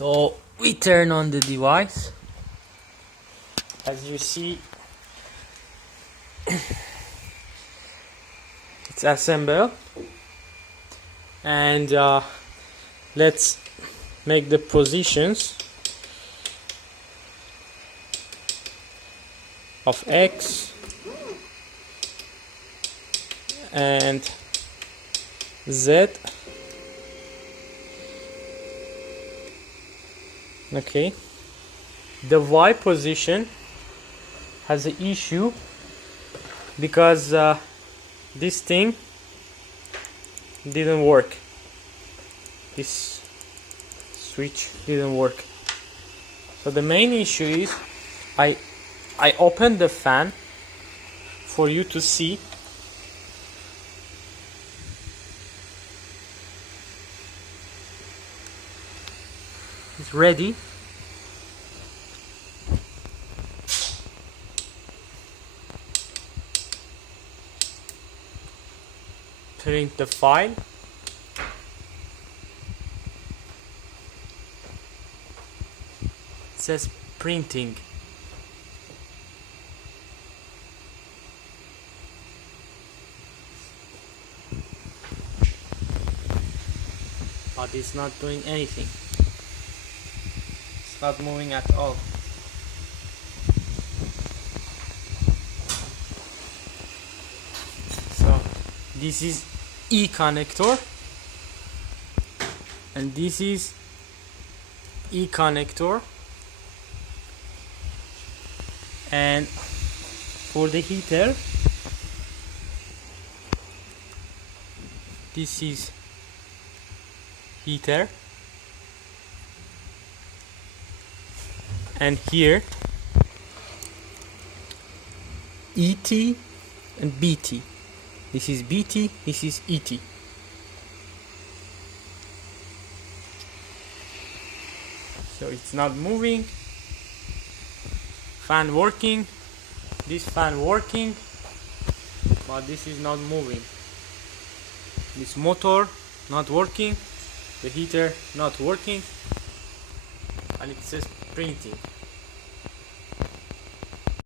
So we turn on the device. As you see, it's assembled, and let's make the positions of X and Z. Okay, the Y position has an issue because this thing didn't work. This switch didn't work. So the main issue is I opened the fan for you to see. It's ready. Print the file. It says printing. But it's not doing anything. It's not moving at all. So this is E connector, and this is E connector, and for the heater this is heater, and here ET and BT. This is BT, this is ET. So it's not moving. Fan working. This fan working, but this is not moving. This motor not working. The heater not working. And it says printing.